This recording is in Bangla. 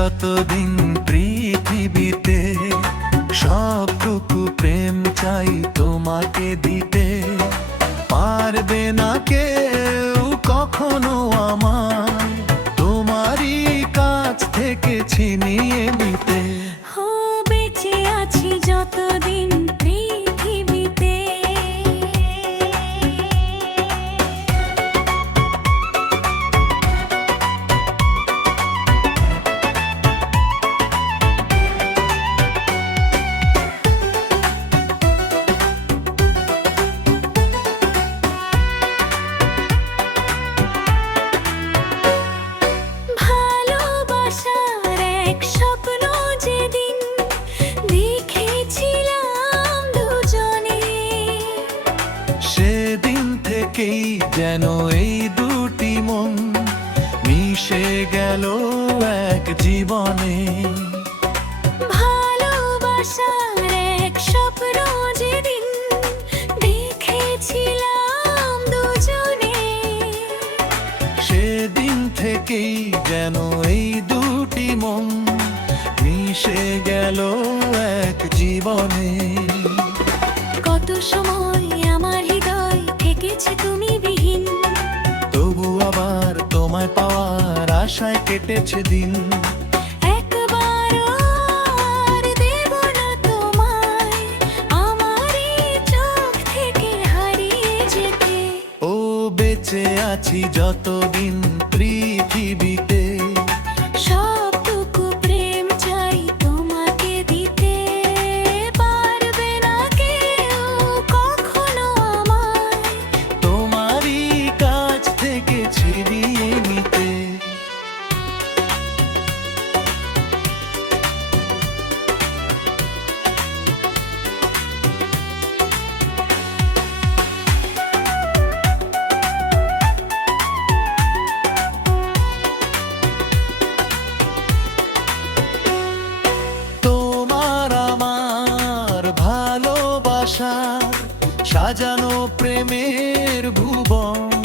যতদিন পৃথিবীতে, সবটুকু প্রেম চাই তোমাকে দিতে। পারবে না কেউ কখনো আমায় তোমারই কাছ থেকে ছিনিয়ে নিতে। ও বেঁচে আছি যতদিন পৃথিবীতে, ভালোবাসার এক স্বপ্ন যেদিন দেখেছিলাম দুজনে, সেদিন থেকেই যেন এই দুটি মন মিশে গেল এক জীবনে। ভালোবাসার এক স্বপ্ন যেদিন দেখেছিলাম দুজনে, সেদিন থেকেই যেন এই দুটি মন মিশে গেল এক জীবনে। কত সময় আমার হৃদয় থেকেছে তুমি বিহীন, তবু আবার তোমায় পাওয়ার আশায় কেটেছে দিন। একবারও আর দেব না তোমায় আমারই চোখ থেকে হারিয়ে যেতে। ও বেঁচে আছি যতদিন পৃথিবীতে, সবটুকু প্রেম চাই তোমাকে দিতে। পারবে না কেউ কখনো আমায় তোমারই কাছ থেকে ছিনিয়ে নিতে। তোমার আমার ভালোবাসার সাজানো প্রেমের ভুবন,